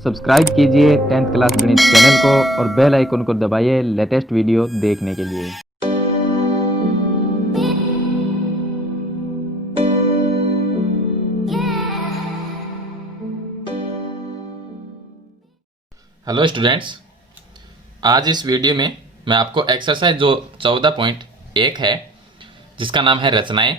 Subscribe कीजिए 10th class गणित channel को और बेल आइकन को दबाइए लेटेस्ट वीडियो देखने के लिए। हेलो स्टूडेंट्स, आज इस वीडियो में मैं आपको एक्सरसाइज जो 14.1 है जिसका नाम है रचनाएं,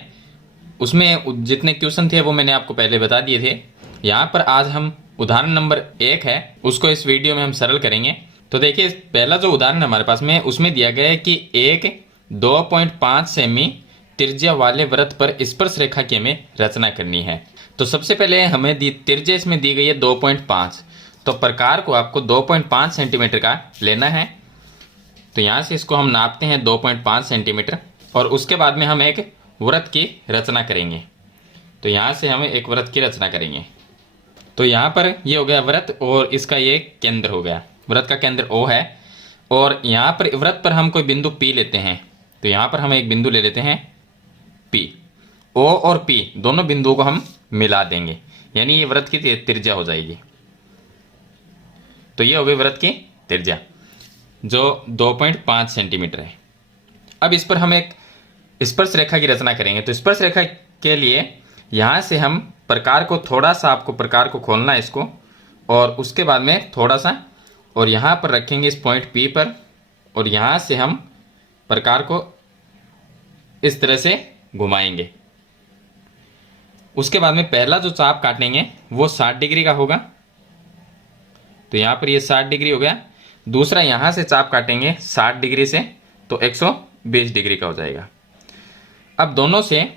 उसमें जितने क्वेश्चन थे वो मैंने आपको पहले बता दिए थे। यहाँ पर आज हम उदाहरण नंबर 1 है उसको इस वीडियो में हम सरल करेंगे। तो देखिए, पहला जो उदाहरण हमारे पास में है उसमें दिया गया है कि एक 2.5 सेमी त्रिज्या वाले वृत्त पर स्पर्श रेखा की हमें रचना करनी है। तो सबसे पहले हमें त्रिज्या इसमें दी गई है 2.5, तो प्रकार को आपको 2.5 सेंटीमीटर का लेना है। तो यहाँ से इसको हम नापते हैं 2.5 सेंटीमीटर और उसके बाद में हम एक वृत्त की रचना करेंगे। तो यहाँ से हम एक वृत्त की रचना करेंगे। तो यहाँ पर ये हो गया वृत्त और इसका ये केंद्र हो गया। वृत्त का केंद्र O है और यहाँ पर वृत्त पर हम कोई बिंदु P लेते हैं। तो यहाँ पर हम एक बिंदु ले लेते हैं P। O और P दोनों बिंदुओं को हम मिला देंगे, यानी ये वृत्त की त्रिज्या हो जाएगी। तो ये हो गई वृत्त की त्रिज्या जो 2.5 सेंटीमीटर है। अब इस पर हम एक स्पर्श रेखा की रचना करेंगे। तो स्पर्श रेखा के लिए यहाँ से हम प्रकार को थोड़ा सा, आपको प्रकार को खोलना है इसको, और उसके बाद में थोड़ा सा और यहाँ पर रखेंगे इस पॉइंट P पर, और यहाँ से हम प्रकार को इस तरह से घुमाएंगे। उसके बाद में पहला जो चाप काटेंगे वो 60 डिग्री का होगा। तो यहाँ पर ये 60 डिग्री हो गया। दूसरा यहाँ से चाप काटेंगे 60 डिग्री से, तो 120 डिग्री का हो जाएगा। अब दोनों से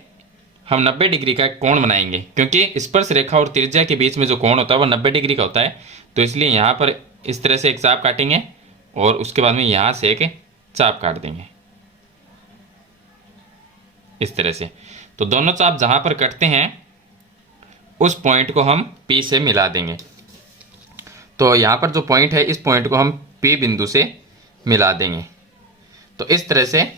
हम 90 डिग्री का कोण बनाएंगे, क्योंकि स्पर्श रेखा और त्रिज्या के बीच में जो कोण होता है वो 90 डिग्री का होता है। तो इसलिए यहाँ पर इस तरह से एक चाप काटेंगे और उसके बाद में यहाँ से एक चाप काट देंगे इस तरह से। तो दोनों चाप जहाँ पर कटते हैं उस पॉइंट को हम P से मिला देंगे। तो यहाँ पर जो पॉइंट है इस पॉइंट को हम P बिंदु से मिला देंगे। तो इस तरह से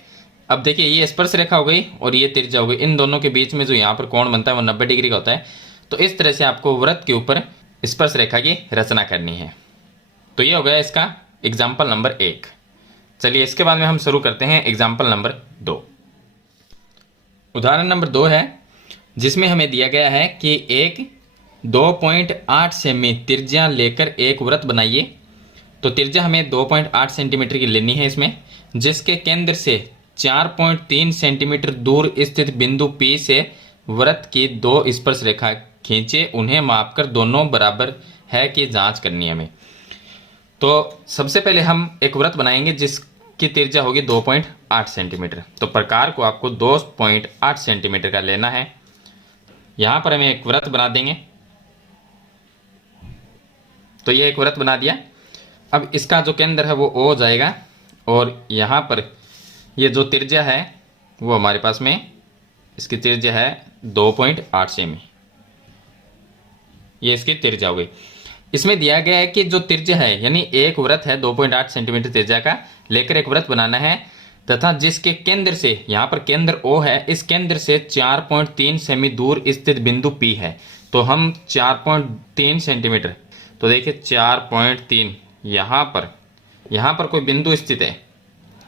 अब देखिए, ये स्पर्श रेखा हो गई और ये त्रिज्या हो गई। इन दोनों के बीच में जो यहाँ पर कोण बनता है वो 90 डिग्री का होता है। तो इस तरह से आपको वृत्त के ऊपर स्पर्श रेखा की रचना करनी है। तो ये हो गया इसका एग्जाम्पल नंबर 1। चलिए इसके बाद में हम शुरू करते हैं एग्जाम्पल नंबर 2। उदाहरण नंबर 2 है जिसमें हमें दिया गया है कि एक 2.8 सेमी त्रिज्या लेकर एक वृत्त बनाइए। तो त्रिज्या हमें 2.8 सेंटीमीटर की लेनी है इसमें, जिसके केंद्र से 4.3 सेंटीमीटर दूर स्थित बिंदु P से वृत्त की दो स्पर्श रेखा खींचे, उन्हें मापकर दोनों बराबर है कि जांच करनी है हमें। तो सबसे पहले हम एक वृत्त बनाएंगे जिसकी त्रिज्या होगी 2.8 सेंटीमीटर। तो प्रकार को आपको 2.8 सेंटीमीटर का लेना है। यहाँ पर हमें एक वृत्त बना देंगे। तो ये एक वृत्त बना दिया। अब इसका जो केंद्र है वो O जाएगा और यहाँ पर ये जो त्रिज्या है वो हमारे पास में इसकी त्रिज्या है 2.8 सेमी। ये इसकी त्रिज्या हो गई। इसमें दिया गया है कि जो त्रिज्या है, यानी एक वृत्त है 2.8 सेंटीमीटर त्रिज्या का, लेकर एक वृत्त बनाना है तथा जिसके केंद्र से, यहाँ पर केंद्र O है, इस केंद्र से 4.3 सेमी दूर स्थित बिंदु P है। तो हम 4.3 सेंटीमीटर, तो देखिए 4.3 यहाँ पर कोई बिंदु स्थित है।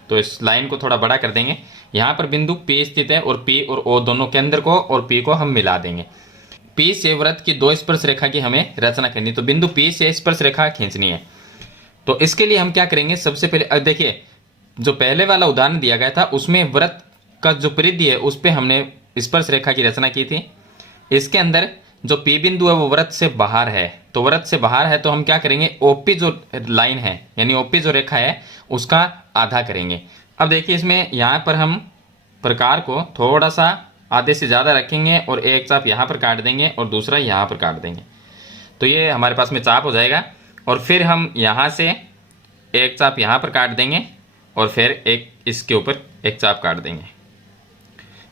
तो इस लाइन को थोड़ा बड़ा कर देंगे। यहाँ पर बिंदु P स्थित है और P और O दोनों केंद्र को और P को हम मिला देंगे। P से वृत्त की दो स्पर्श रेखा की हमें रचना करनी। तो बिंदु P से स्पर्श रेखा खींचनी है। तो इसके लिए हम क्या करेंगे, सबसे पहले अब देखिए, जो पहले वाला उदाहरण दिया गया था उसमें वृत्त का जो परिधि है उस पर हमने स्पर्श रेखा की रचना की थी। इसके अंदर जो P बिंदु है वो वृत्त से बाहर है। तो वृत्त से बाहर है तो हम क्या करेंगे, OP जो लाइन है, यानी OP जो रेखा है उसका आधा करेंगे। अब देखिए, इसमें यहाँ पर हम प्रकार को थोड़ा सा आधे से ज़्यादा रखेंगे और एक चाप यहाँ पर काट देंगे और दूसरा यहाँ पर काट देंगे। तो ये हमारे पास में चाप हो जाएगा। और फिर हम यहाँ से एक चाप यहाँ पर काट देंगे और फिर एक इसके ऊपर एक चाप काट देंगे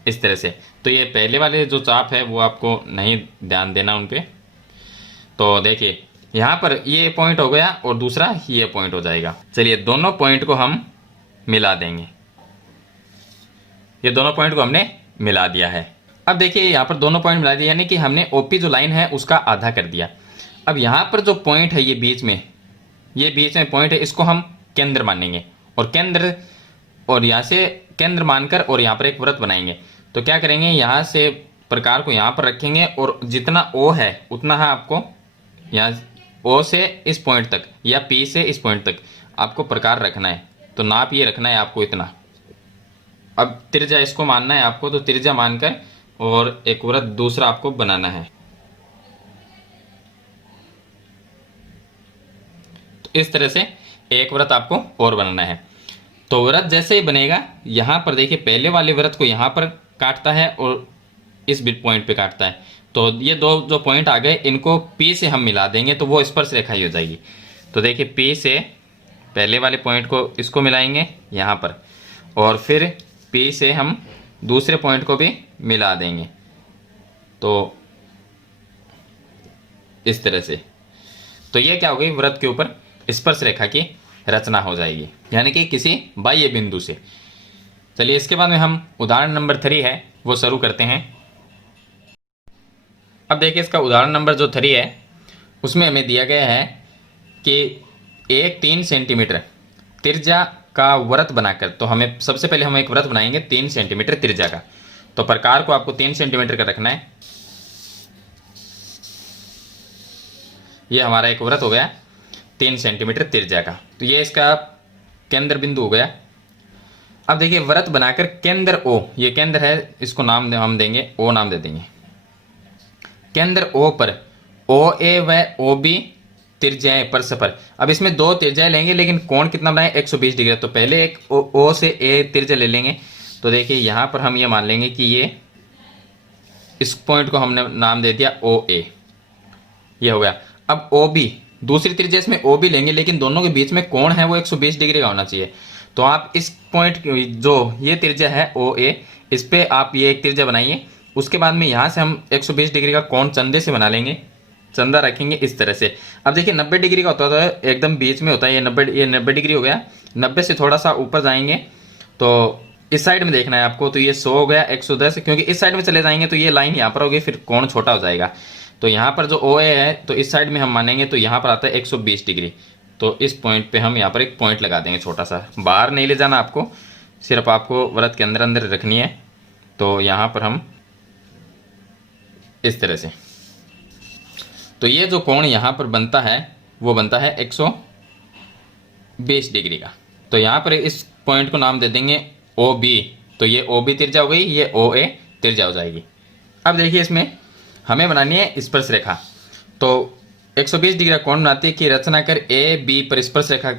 इस तरह से। तो ये पहले वाले जो चाप है वो आपको नहीं ध्यान देना उन पे। तो देखिए, यहाँ पर ये पॉइंट हो गया और दूसरा ये पॉइंट हो जाएगा। चलिए दोनों पॉइंट को हम मिला देंगे। ये दोनों पॉइंट को हमने मिला दिया है। अब देखिए, यहाँ पर दोनों पॉइंट मिला दिया, यानी कि हमने OP जो लाइन है उसका आधा कर दिया। अब यहाँ पर जो पॉइंट है ये बीच में पॉइंट है, इसको हम केंद्र मानेंगे और केंद्र, और यहाँ से केंद्र मानकर और यहाँ पर एक वृत्त बनाएंगे। तो क्या करेंगे, यहाँ से प्रकार को यहाँ पर रखेंगे और जितना ओ है उतना है आपको यहाँ ओ से इस पॉइंट तक या पी से इस पॉइंट तक आपको प्रकार रखना है। तो नाप ये रखना है आपको इतना। अब त्रिज्या इसको मानना है आपको, तो त्रिज्या मानकर और एक वृत्त दूसरा आपको बनाना है। तो इस तरह से एक वृत्त आपको और बनाना है। तो वृत्त जैसे ही बनेगा, यहाँ पर देखिए पहले वाले वृत्त को यहाँ पर काटता है और इस पॉइंट पे काटता है। तो ये दो जो पॉइंट आ गए इनको P से हम मिला देंगे तो वो स्पर्श रेखा ही हो जाएगी। तो देखिए P से पहले वाले पॉइंट को इसको मिलाएंगे यहाँ पर, और फिर P से हम दूसरे पॉइंट को भी मिला देंगे। तो इस तरह से, तो ये क्या हो गई, वृत्त के ऊपर स्पर्श रेखा की रचना हो जाएगी, यानी कि किसी बाह्य बिंदु से। चलिए इसके बाद में हम उदाहरण नंबर 3 है वो शुरू करते हैं। अब देखिए इसका उदाहरण नंबर जो 3 है उसमें हमें दिया गया है कि एक 3 सेंटीमीटर त्रिज्या का वृत्त बनाकर, तो हमें सबसे पहले हम एक वृत्त बनाएंगे 3 सेंटीमीटर त्रिज्या का। तो प्रकार को आपको 3 सेंटीमीटर का रखना है। ये हमारा एक वृत्त हो गया 3 सेंटीमीटर त्रिज्या का। तो ये इसका केंद्र बिंदु हो गया। अब देखिए वृत्त बनाकर केंद्र O, ये केंद्र है, इसको नाम हम देंगे O, नाम दे देंगे। केंद्र O पर OA व OB त्रिज्याएं परस्पर। अब इसमें दो त्रिज्याएं लेंगे लेकिन कोण कितना बनाए, 120 डिग्री। तो पहले एक O से A त्रिज्या ले लेंगे। तो देखिए यहाँ पर हम ये मान लेंगे कि ये इस पॉइंट को हमने नाम दे दिया OA, ये हो गया। अब OB दूसरी त्रिज्या, इसमें OB लेंगे लेकिन दोनों के बीच में कोण है वो 120 डिग्री का होना चाहिए। तो आप इस पॉइंट जो ये त्रिज्या है OA, इस पे आप ये एक त्रिज्या बनाइए। उसके बाद में यहाँ से हम 120 डिग्री का कोण चंदे से बना लेंगे, चंदा रखेंगे इस तरह से। अब देखिए 90 डिग्री का होता है, एकदम बीच में होता है, ये 90 डिग्री हो गया। 90 से थोड़ा सा ऊपर जाएंगे तो इस साइड में देखना है आपको। तो ये 100 हो गया, 110, क्योंकि इस साइड में चले जाएंगे तो ये लाइन यहाँ पर होगी, फिर कोण छोटा हो जाएगा। तो यहाँ पर जो OA है तो इस साइड में हम मानेंगे तो यहाँ पर आता है 120 डिग्री। तो इस पॉइंट पे हम यहाँ पर एक पॉइंट लगा देंगे छोटा सा, बाहर नहीं ले जाना आपको, सिर्फ आपको वृत्त के अंदर अंदर रखनी है। तो यहाँ पर हम इस तरह से, तो ये जो कोण यहाँ पर बनता है वो बनता है 120 डिग्री का। तो यहाँ पर इस पॉइंट को नाम दे देंगे OB। तो ये OB त्रिज्या हो गई, ये OA त्रिज्या हो जाएगी। अब देखिए इसमें हमें बनानी है स्पर्श रेखा। तो 120 डिग्री का कोण बनाते की रचना कर AB पर स्पर्श रेखा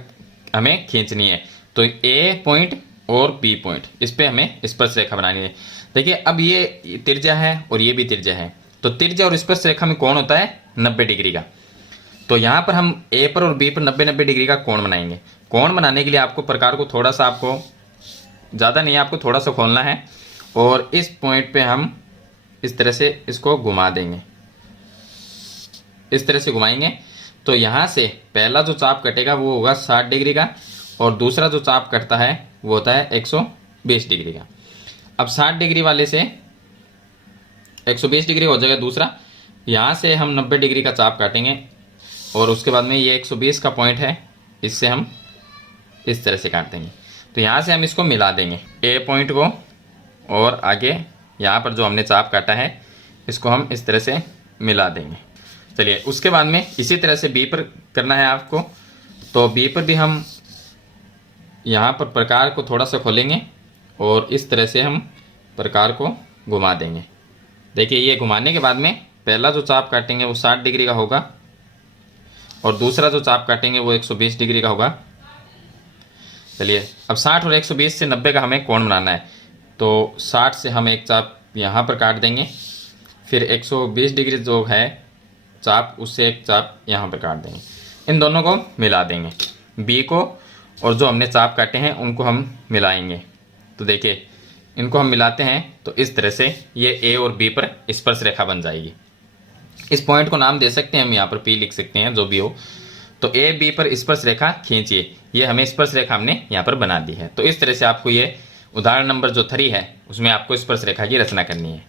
हमें खींचनी है। तो A पॉइंट और B पॉइंट, इस पे हमें स्पर्श रेखा बनानी है। देखिए अब ये त्रिज्या है और ये भी त्रिज्या है। तो त्रिज्या और स्पर्श रेखा में कोण होता है 90 डिग्री का। तो यहाँ पर हम A पर और B पर 90-90 डिग्री का कोण बनाएंगे। कोण बनाने के लिए आपको प्रकार को थोड़ा सा, आपको ज़्यादा नहीं, आपको थोड़ा सा खोलना है और इस पॉइंट पे हम इस तरह से इसको घुमा देंगे, इस तरह से घुमाएंगे। तो यहाँ से पहला जो चाप कटेगा वो होगा 60 डिग्री का और दूसरा जो चाप कटता है वो होता है 120 डिग्री का। अब 60 डिग्री वाले से 120 डिग्री हो जाएगा दूसरा। यहाँ से हम 90 डिग्री का चाप काटेंगे और उसके बाद में ये 120 का पॉइंट है, इससे हम इस तरह से काट देंगे। तो यहाँ से हम इसको मिला देंगे A पॉइंट को, और आगे यहाँ पर जो हमने चाप काटा है इसको हम इस तरह से मिला देंगे। चलिए उसके बाद में इसी तरह से B पर करना है आपको। तो B पर भी हम यहाँ पर प्रकार को थोड़ा सा खोलेंगे और इस तरह से हम प्रकार को घुमा देंगे। देखिए ये घुमाने के बाद में पहला जो चाप काटेंगे वो 60 डिग्री का होगा और दूसरा जो चाप काटेंगे वो 120 डिग्री का होगा। चलिए अब 60 और 120 से 90 का हमें कोण बनाना है। तो 60 से हम एक चाप यहाँ पर काट देंगे, फिर 120 डिग्री जो है चाप उससे एक चाप यहाँ पर काट देंगे। इन दोनों को मिला देंगे, B को और जो हमने चाप काटे हैं उनको हम मिलाएंगे। तो देखिए इनको हम मिलाते हैं तो इस तरह से ये A और B पर स्पर्श रेखा बन जाएगी। इस पॉइंट को नाम दे सकते हैं हम, यहाँ पर P लिख सकते हैं, जो भी हो। तो A B पर स्पर्श रेखा खींचिए, ये हमें स्पर्श रेखा हमने यहाँ पर बना दी है। तो इस तरह से आपको ये उदाहरण नंबर जो 3 है उसमें आपको स्पर्श रेखा की रचना करनी है।